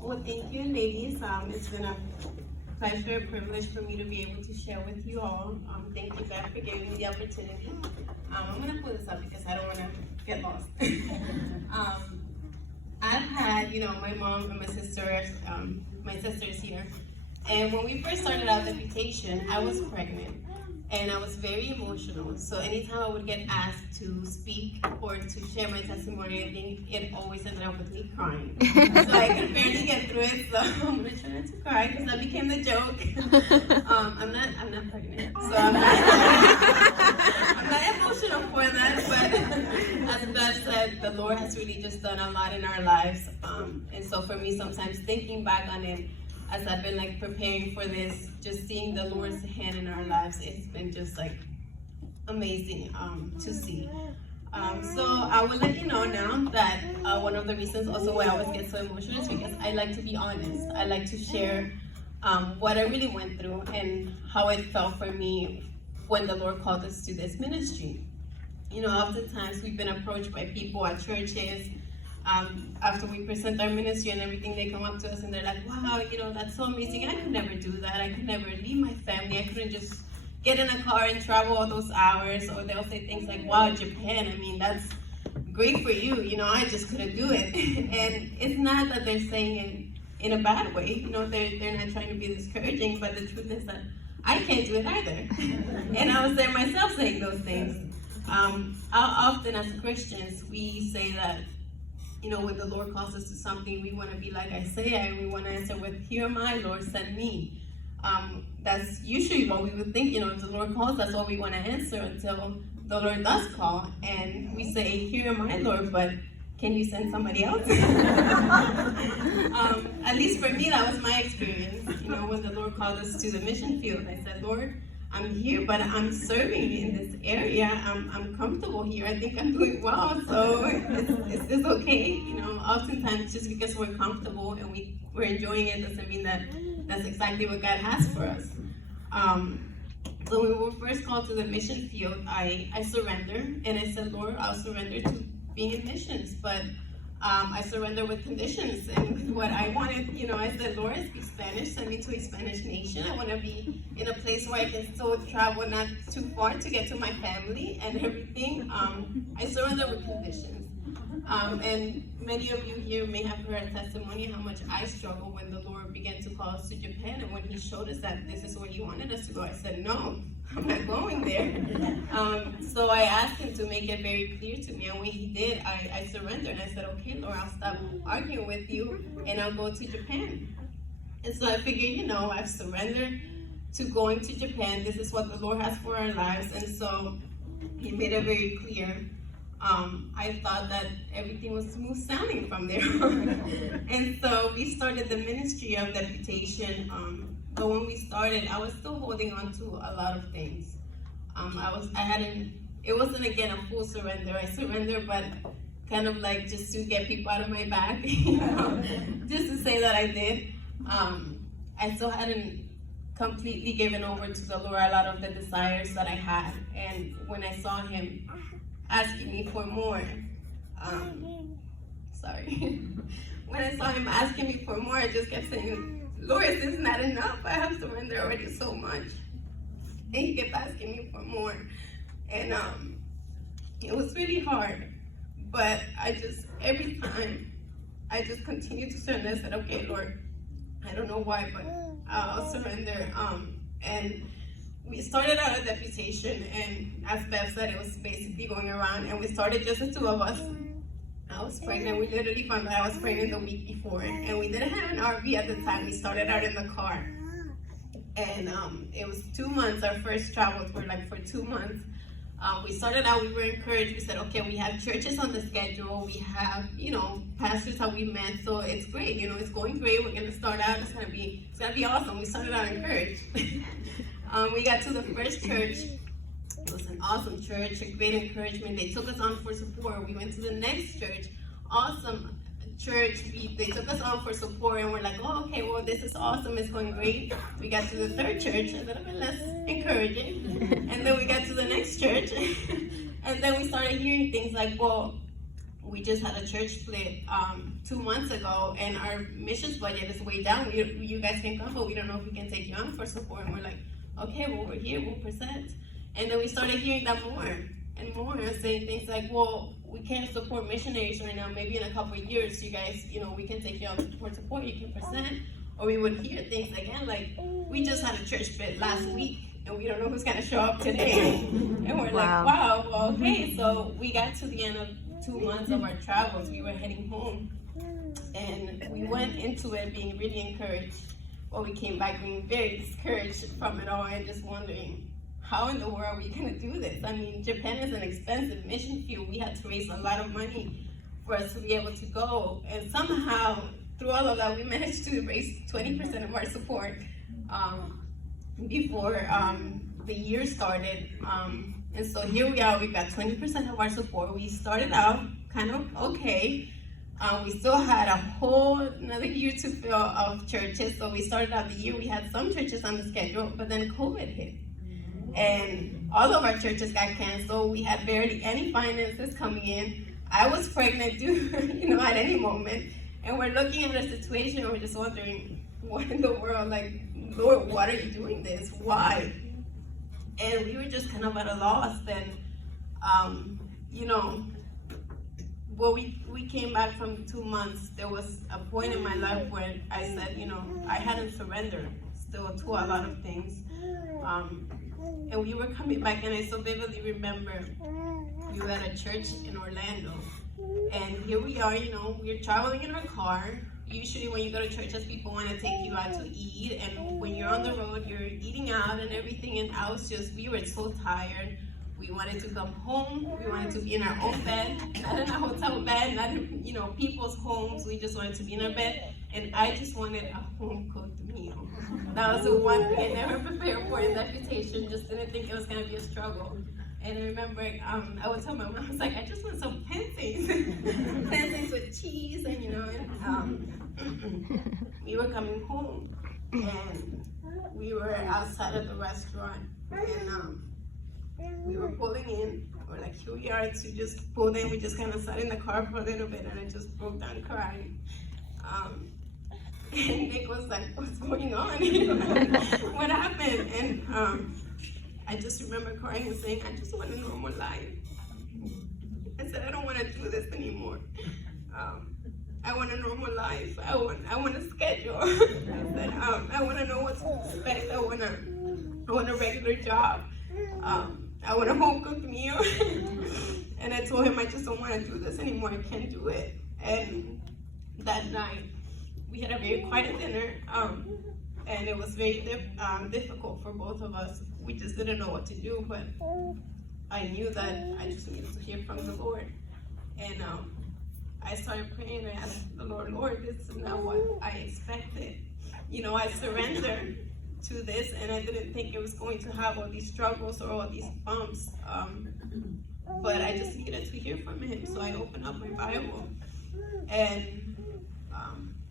Well, thank you, ladies. It's been a pleasure, a privilege for me to be able to share with you all. Thank you, God, for giving me the opportunity. I'm going to pull this up because I don't want to get lost. I've had, my mom and my sisters here. And when we first started out the Plantation, I was pregnant. And I was very emotional. So anytime I would get asked to speak or to share my testimony, I think it always ended up with me crying. So I could barely get through it. So I'm gonna try not to cry because that became the joke. I'm not pregnant, so I'm not emotional for that. But as Beth said, the Lord has really just done a lot in our lives. And so for me, sometimes thinking back on it, as I've been preparing for this, just seeing the Lord's hand in our lives, it's been just amazing to see. So I will let you know now that one of the reasons also why I always get so emotional is because I like to be honest. I like to share what I really went through and how it felt for me when the Lord called us to this ministry. Oftentimes we've been approached by people at churches after we present our ministry and everything. They come up to us and they're like, wow, that's so amazing. I could never do that. I could never leave my family. I couldn't just get in a car and travel all those hours. Or they'll say things like, wow, Japan, that's great for you. I just couldn't do it. And it's not that they're saying it in a bad way. They're not trying to be discouraging, but the truth is that I can't do it either. And I was there myself saying those things. Often as Christians, we say that, when the Lord calls us to something, we want to be like Isaiah, and we want to answer with, here am I, Lord, send me. That's usually what we would think, if the Lord calls, that's all we want to answer until the Lord does call. And we say, here am I, Lord, but can you send somebody else? At least for me, that was my experience. When the Lord called us to the mission field, I said, Lord, I'm here, but I'm serving in this area. I'm comfortable here. I think I'm doing well, so is this okay? Oftentimes just because we're comfortable and we're enjoying it doesn't mean that that's exactly what God has for us. So when we were first called to the mission field, I surrendered, and I said, Lord, I'll surrender to being in missions, but I surrendered with conditions and what I wanted. I said, Lord, I speak Spanish, send me to a Spanish nation. I want to be in a place where I can still travel not too far to get to my family and everything. I surrendered with conditions. And many of you here may have heard a testimony how much I struggled when the Lord began to call us to Japan, and when He showed us that this is where He wanted us to go, I said, no, I'm not going there. So I asked Him to make it very clear to me, and when He did, I surrendered. I said, okay, Lord, I'll stop arguing with you, and I'll go to Japan. And so I figured, I've surrendered to going to Japan. This is what the Lord has for our lives, and so He made it very clear. I thought that everything was smooth sailing from there. And so we started the ministry of Plantation. But when we started, I was still holding on to a lot of things. It wasn't again a full surrender. I surrendered, but kind of just to get people out of my back, just to say that I did. I still hadn't completely given over to the Lord a lot of the desires that I had. And when I saw Him asking me for more, when I saw Him asking me for more, I just kept saying, Lord, is this not enough? I have surrendered already so much. And He kept asking me for more. And it was really hard. But every time, I just continued to surrender. I said, okay, Lord, I don't know why, but I'll surrender. And we started out a deputation, and as Bev said, it was basically going around, and we started just the two of us. I was pregnant. We literally found out I was pregnant the week before, and we didn't have an RV at the time. We started out in the car, and it was 2 months. Our first travels were for 2 months. We started out, we were encouraged. We said, okay, we have churches on the schedule. We have, pastors that we met, so it's great. It's going great. We're going to start out. It's going to be awesome. We started out encouraged. We got to the first church. It was an awesome church, a great encouragement. They took us on for support. We went to the next church, awesome church. They took us on for support, and we're like, oh, okay, well, this is awesome. It's going great. We got to the third church, a little bit less encouraging. And then we got to the next church, and then we started hearing things like, well, we just had a church split 2 months ago, and our missions budget is way down. You guys can come, but we don't know if we can take you on for support. And we're like, okay, well, we're here, we'll present. And then we started hearing that more and more, and saying things like, well, we can't support missionaries right now. Maybe in a couple of years, you guys, we can take you on for support, you can present. Or we would hear things again, like, we just had a church split last week, and we don't know who's going to show up today. And we're like, wow, well, okay. So we got to the end of 2 months of our travels. We were heading home, and we went into it being really encouraged. Well, we came back being very discouraged from it all and just wondering, how in the world are we going to do this? I mean, Japan is an expensive mission field. We had to raise a lot of money for us to be able to go. And somehow, through all of that, we managed to raise 20% of our support before the year started. And so here we are, we got 20% of our support. We started out kind of okay. We still had a whole another year to fill of churches. So we started out the year, we had some churches on the schedule, but then COVID hit. And all of our churches got canceled. We had barely any finances coming in. I was pregnant due, at any moment. And we're looking at our situation and we're just wondering, what in the world? Like, Lord, why are you doing this? Why? And we were just kind of at a loss. And, we came back from 2 months. There was a point in my life where I said, I hadn't surrendered still to a lot of things. And we were coming back, and I so vividly remember we were at a church in Orlando. And here we are, we're traveling in our car. Usually when you go to churches, people want to take you out to eat. And when you're on the road, you're eating out and everything. And we were so tired. We wanted to come home. We wanted to be in our own bed, not in a hotel bed, not in, people's homes. We just wanted to be in our bed. And I just wanted a home-cooked meal. That was the one thing I never prepared for in that invitation. Just didn't think it was going to be a struggle. And I remember, I would tell my mom, I was like, I just want some plantains. Plantains with cheese, and we were coming home, and we were outside of the restaurant, and we were pulling in. We're like, here we are, to just pull in. We just kind of sat in the car for a little bit, and I just broke down crying. And Nick was like, what's going on? What happened? And I just remember crying and saying, I just want a normal life. I said, I don't want to do this anymore. I want a normal life. I want a schedule. I said, I want to know what to expect. I want a regular job. I want a home-cooked meal. And I told him, I just don't want to do this anymore. I can't do it. And that night, we had a very quiet dinner. And it was very difficult for both of us. We just didn't know what to do, but I knew that I just needed to hear from the Lord. And I started praying. I asked the Lord, this is not what I expected. I surrendered to this, and I didn't think it was going to have all these struggles or all these bumps. But I just needed to hear from Him. So I opened up my Bible, and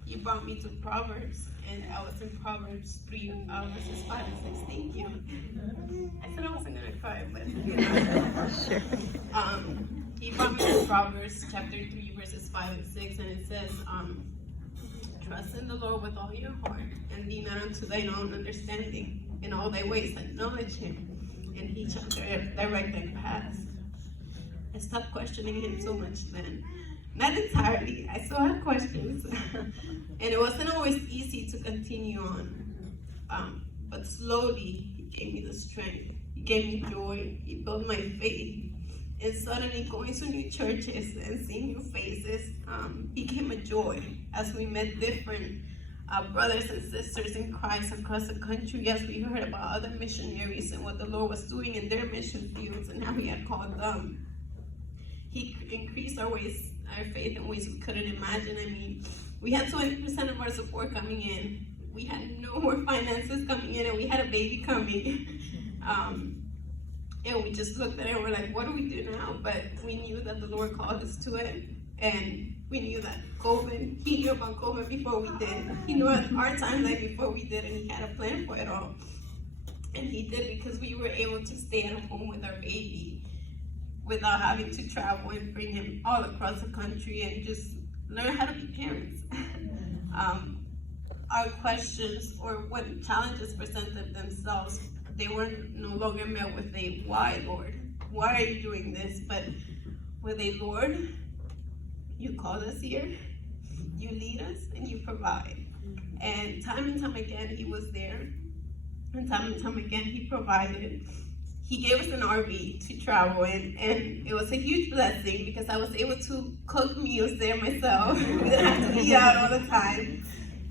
He brought me to Proverbs. And I was in Proverbs 3, verses 5 and 6. Thank you. I said I wasn't going to cry, but, Sure. He brought me to Proverbs chapter 3, verses 5 and 6. And it says, trust in the Lord with all your heart, and lean not unto thine own understanding. In all thy ways acknowledge Him, and He shall direct thy paths. I stopped questioning Him so much then. Not entirely. I still had questions. And it wasn't always easy to continue on. But slowly, He gave me the strength. He gave me joy. He built my faith. And suddenly, going to new churches and seeing new faces became a joy as we met different brothers and sisters in Christ across the country, as we heard about other missionaries and what the Lord was doing in their mission fields and how He had called them. He increased our faith in ways we couldn't imagine. I mean, we had 20% of our support coming in. We had no more finances coming in, and we had a baby coming. And we just looked at it and we're like, what do we do now? But we knew that the Lord called us to it. And we knew that COVID, He knew about COVID before we did. He knew our timeline before we did, and He had a plan for it all. And He did, because we were able to stay at home with our baby. without having to travel and bring him all across the country and just learn how to be parents. Our questions or what challenges presented themselves, they were no longer met with a why, Lord? Why are you doing this? But with a Lord, you called us here, you lead us, and you provide. And time again, he was there. And time again, he provided. He gave us an RV to travel in, and it was a huge blessing because I was able to cook meals there myself. We didn't have to eat out all the time.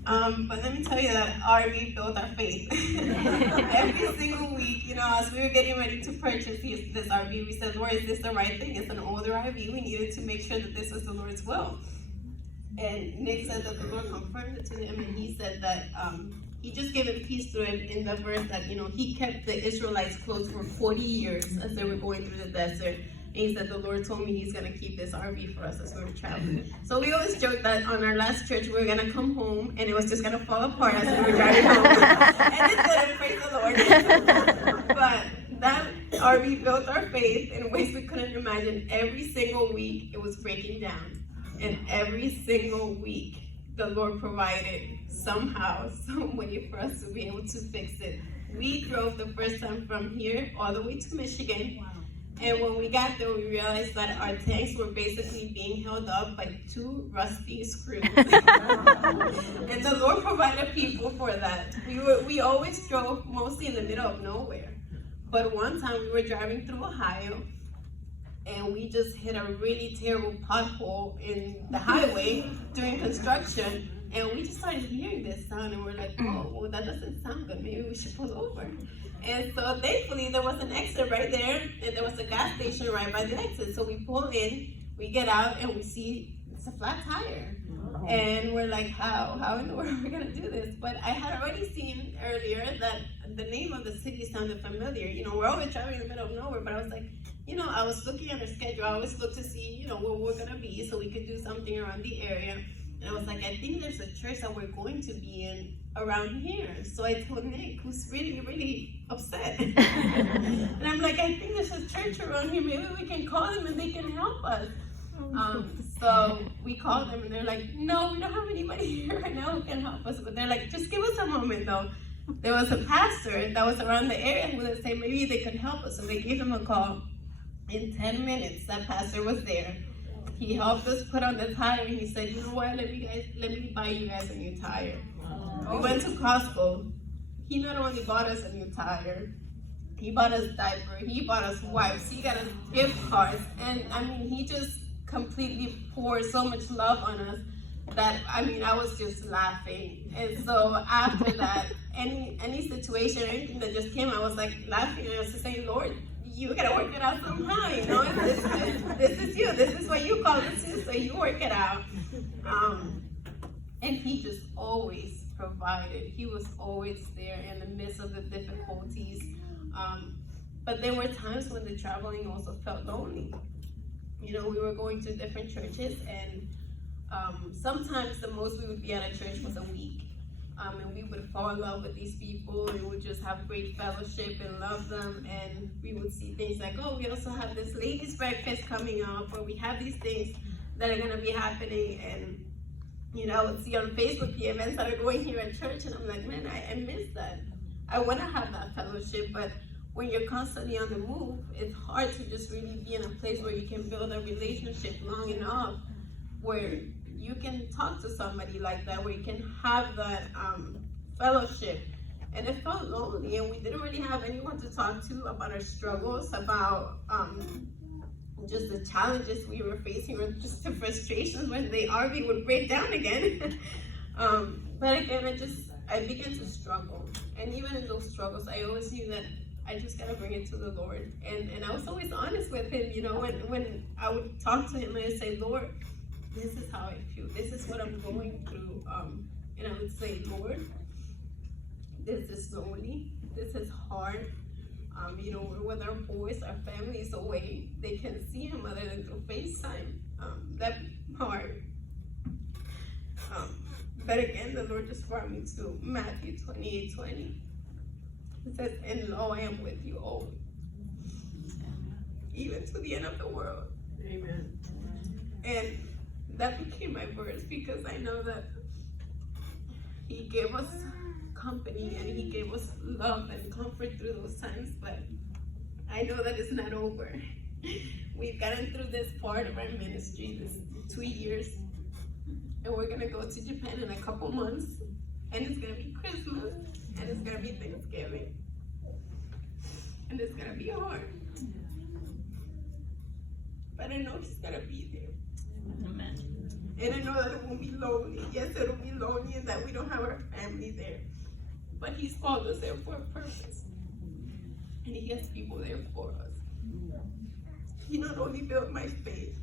But let me tell you that RV built our faith. Every single week, as we were getting ready to purchase this RV, we said, Lord, is this the right thing? It's an older RV. We needed to make sure that this was the Lord's will. And Nick said that the Lord confirmed it to him, and he said that he just gave him peace through it in the verse that, he kept the Israelites close for 40 years as they were going through the desert. And he said, the Lord told me he's going to keep this RV for us as we were traveling. So we always joke that on our last church, we were going to come home and it was just going to fall apart as we were driving home. And it didn't, praise the Lord. But that RV built our faith in ways we couldn't imagine. Every single week, it was breaking down. And every single week, the Lord provided somehow, some way for us to be able to fix it. We drove the first time from here all the way to Michigan. Wow. And when we got there, we realized that our tanks were basically being held up by 2 rusty screws. And the Lord provided people for that. We always drove mostly in the middle of nowhere. But one time we were driving through Ohio, and we just hit a really terrible pothole in the highway during construction. And we just started hearing this sound, and we're like, oh, well, that doesn't sound good. Maybe we should pull over. And so thankfully, there was an exit right there, and there was a gas station right by the exit. So we pull in, we get out, and we see it's a flat tire. Oh. And we're like, how in the world are we going to do this? But I had already seen earlier that the name of the city sounded familiar. We're always traveling in the middle of nowhere, but I was like, I was looking at our schedule. I always look to see, where we're going to be so we could do something around the area. And I was like, I think there's a church that we're going to be in around here. So I told Nick, who's really, really upset. And I'm like, I think there's a church around here. Maybe we can call them and they can help us. So we called them and they're like, no, we don't have anybody here right now who can help us. But they're like, just give us a moment though. There was a pastor that was around the area who would say maybe they could help us. So they gave him a call. In 10 minutes, that pastor was there. He helped us put on the tire, and he said, you know what, let me buy you guys a new tire. We went to Costco. He not only bought us a new tire, he bought us diapers, he bought us wipes, he got us gift cards, and he just completely poured so much love on us that, I was just laughing. And so after that, any situation, anything that just came, I was like laughing, and I was just saying, Lord, you gotta work it out somehow, This is you. This is what you call this is, so you work it out. And he just always provided. He was always there in the midst of the difficulties. But there were times when the traveling also felt lonely. We were going to different churches, and sometimes the most we would be at a church was a week. And we would fall in love with these people, and we would just have great fellowship and love them. And we would see things like, oh, we also have this ladies' breakfast coming up, or we have these things that are going to be happening. And, I would see on Facebook the events that are going here at church, and I'm like, man, I miss that. I want to have that fellowship, but when you're constantly on the move, it's hard to just really be in a place where you can build a relationship long enough where you can talk to somebody like that, where you can have that fellowship. And it felt lonely, and we didn't really have anyone to talk to about our struggles, about just the challenges we were facing, or just the frustrations when the RV would break down again. But again, I began to struggle. And even in those struggles, I always knew that I just gotta bring it to the Lord. And I was always honest with him, when I would talk to him, I'd say, Lord, this is how I feel. This is what I'm going through. And I would say, Lord, this is lonely. This is hard. We're with our boys, our family is away. They can't see him other than through FaceTime. That's hard. But again, the Lord just brought me to Matthew 28:20. It says, and lo, I am with you always. even to the end of the world. Amen. And that became my verse, because I know that he gave us company and he gave us love and comfort through those times, but I know that it's not over. We've gotten through this part of our ministry, this 2 years, and we're gonna go to Japan in a couple months, and it's gonna be Christmas, and it's gonna be Thanksgiving, and it's gonna be hard. But I know he's gonna be there. Amen. And I know that it won't be lonely. Yes, it'll be lonely and that we don't have our family there. But he's called us there for a purpose. And he has people there for us. He not only built my faith,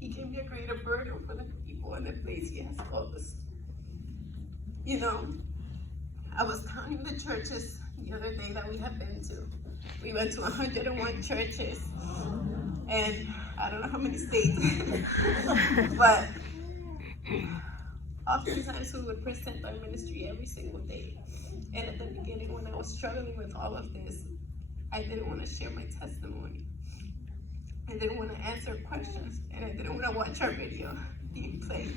he gave me a greater burden for the people and the place he has called us. You know, I was counting the churches the other day that we have been to. We went to 101 churches. And I don't know how many states, but oftentimes we would present our ministry every single day. And at the beginning, when I was struggling with all of this, I didn't want to share my testimony. I didn't want to answer questions, and I didn't want to watch our video being played.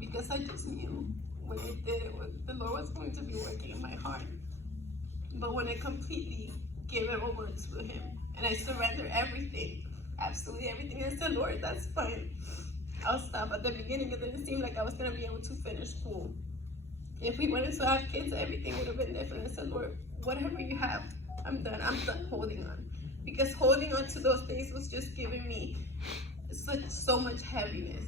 Because I just knew when I did it, the Lord was going to be working in my heart. But when I completely gave it over to him, and I surrender everything, absolutely everything, I said, Lord, that's fine. I'll stop. At the beginning, it didn't seem like I was going to be able to finish school. If we wanted to have kids, everything would have been different. I said, Lord, whatever you have, I'm done. I'm done holding on. Because holding on to those things was just giving me so much heaviness.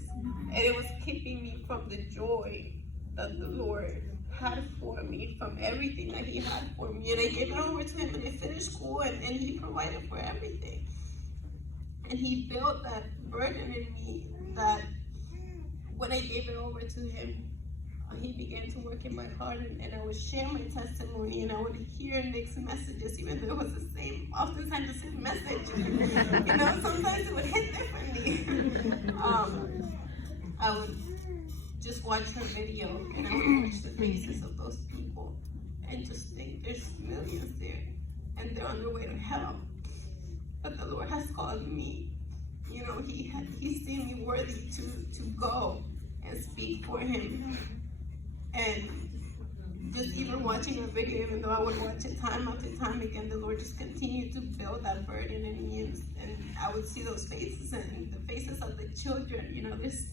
And it was keeping me from the joy that the Lord had for me, from everything that he had for me. And I gave it over to him, and I finished school, and he provided for everything. And he built that burden in me that when I gave it over to him, he began to work in my heart, and I would share my testimony, and I would hear Nick's messages, even though it was the same, oftentimes the same message. You know, sometimes it would hit differently. I would just watch her video, and I would watch the faces of those people, and just think there's millions there, and they're on their way to hell. But the Lord has called me. You know, He's seen me worthy to go and speak for him. And just even watching a video, even though I would watch it time after time again, the Lord just continued to build that burden in me. And I would see those faces and the faces of the children. You know, there's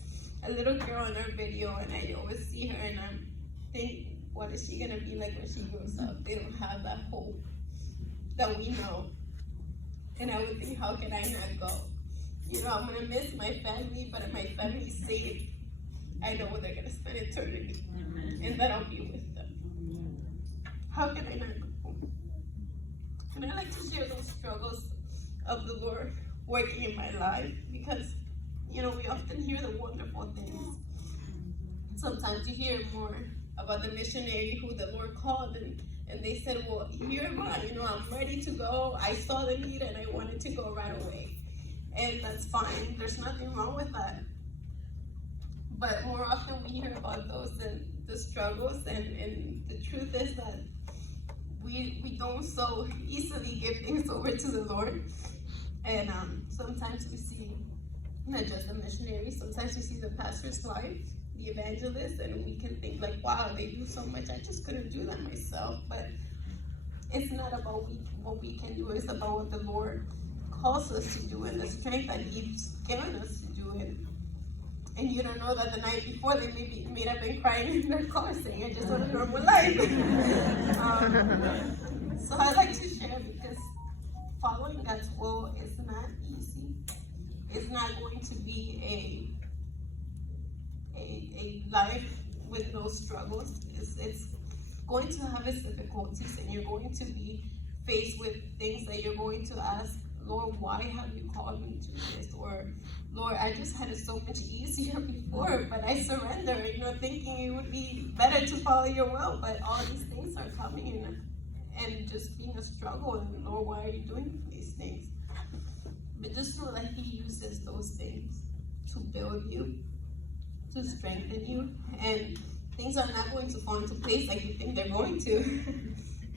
a little girl in our video, and I always see her, and I'm thinking, what is she going to be like when she grows up? They don't have that hope that we know. And I would think, how can I not go? You know, I'm going to miss my family, but if my family's saved, I know they're going to spend eternity, and that I'll be with them. How can I not go? And I like to share those struggles of the Lord working in my life, because, you know, we often hear the wonderful things. Sometimes you hear more about the missionary who the Lord called, and they said, well, here am I, you know, I'm ready to go. I saw the need, and I wanted to go right away. And that's fine. There's nothing wrong with that. But more often we hear about those and the struggles, and the truth is that we don't so easily give things over to the Lord. And sometimes we see not just the missionary, sometimes we see the pastor's wife, the evangelist, and we can think like, wow, they do so much, I just couldn't do that myself. But it's not about what we can do, it's about what the Lord calls us to do and the strength that He's given us to do it. And you don't know that the night before they may have been crying in their car saying, I just want a normal life. So I like to share, because following God's will is not easy. It's not going to be a life with no struggles. It's going to have its difficulties, and you're going to be faced with things that you're going to ask, Lord, why have you called me to this? Or, Lord, I just had it so much easier before, but I surrender, you know, thinking it would be better to follow your will. But all these things are coming in, and just being a struggle, and Lord, why are you doing these things? But just know that He uses those things to build you, to strengthen you, and things are not going to fall into place like you think they're going to.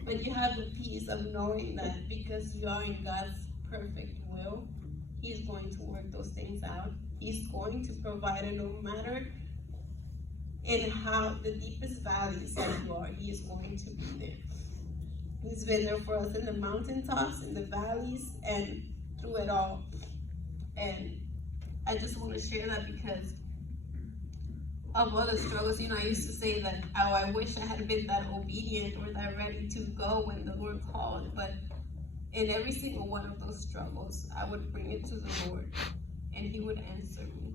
But you have the peace of knowing that because you are in God's perfect will, He's going to work those things out. He's going to provide, and no matter in how the deepest valleys that you are, He is going to be there. He's been there for us in the mountaintops, in the valleys, and through it all. And I just want to share that because of all the struggles. I used to say that, oh, I wish I had been that obedient or that ready to go when the Lord called. But in every single one of those struggles, I would bring it to the Lord, and He would answer me.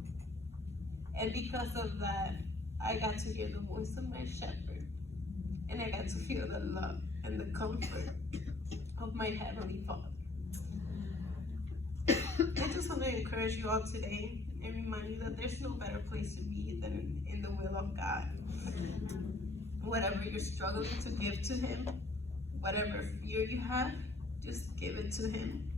And because of that, I got to hear the voice of my shepherd, and I got to feel the love and the comfort of my Heavenly Father. I just want to encourage you all today and remind you that there's no better place to be than in the will of God. Whatever you're struggling to give to Him, whatever fear you have, just give it to Him.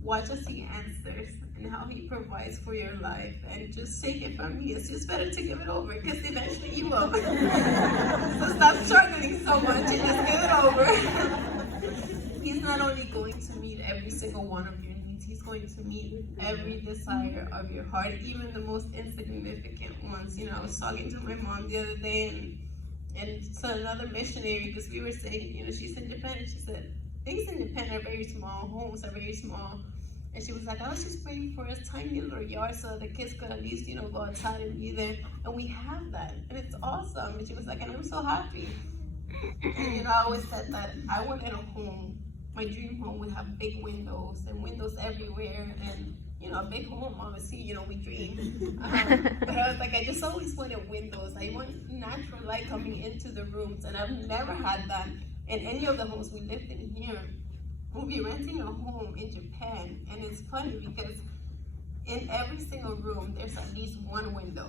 Watch as He answers and how He provides for your life, and just take it from me. It's just better to give it over because eventually you will. So stop struggling so much and just give it over. He's not only going to meet every single one of your needs, He's going to meet every desire of your heart, even the most insignificant ones. I was talking to my mom the other day, and so another missionary, because we were saying, she's in Japan, and she said, things in Japan are very small, homes are very small. And she was like, I was just praying for a tiny little yard so the kids could at least, go outside and be there. And we have that, and it's awesome. And she was like, and I'm so happy. And I always said that I wanted a home. My dream home would have big windows and windows everywhere, and a big home. Obviously, we dream. But I was like, I just always wanted windows. I want natural light coming into the rooms, and I've never had that in any of the homes we lived in here. We'll be renting a home in Japan, and it's funny because in every single room there's at least one window.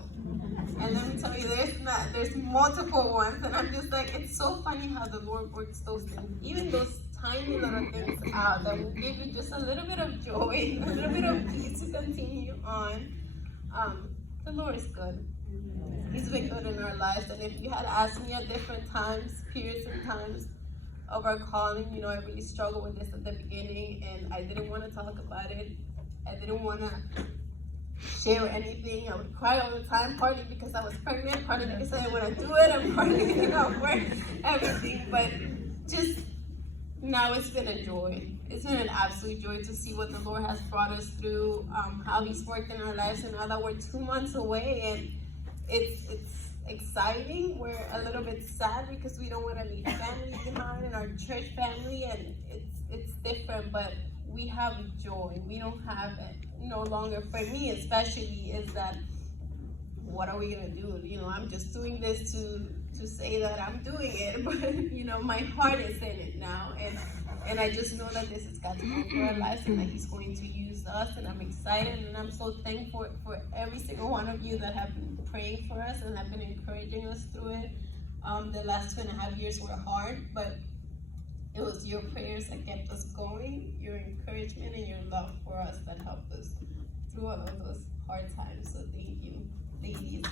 And let me tell you, there's multiple ones, and I'm just like, it's so funny how the Lord works those things, even those tiny little things out that will give you just a little bit of joy, a little bit of peace to continue on. The Lord is good. He's been good in our lives, and if you had asked me at different times, periods and times of our calling, I really struggled with this at the beginning, and I didn't want to talk about it. I didn't want to share anything. I would cry all the time, partly because I was pregnant, partly because I didn't want to do it, and partly, for everything. But just now it's been a joy. It's been an absolute joy to see what the Lord has brought us through, how He's worked in our lives, and now that we're 2 months away, and it's exciting. We're a little bit sad because we don't want to leave family behind and our church family, and it's different, but we have joy. We don't have it no longer. For me especially, is that what are we gonna do? I'm just doing this to say that I'm doing it, but my heart is in it now, and I just know that this is God's will for our lives, and that He's going to use us, and I'm excited, and I'm so thankful for every single one of you that have been praying for us and have been encouraging us through it. The last 2.5 years were hard, but it was your prayers that kept us going, your encouragement and your love for us that helped us through all of those hard times. So thank you, ladies.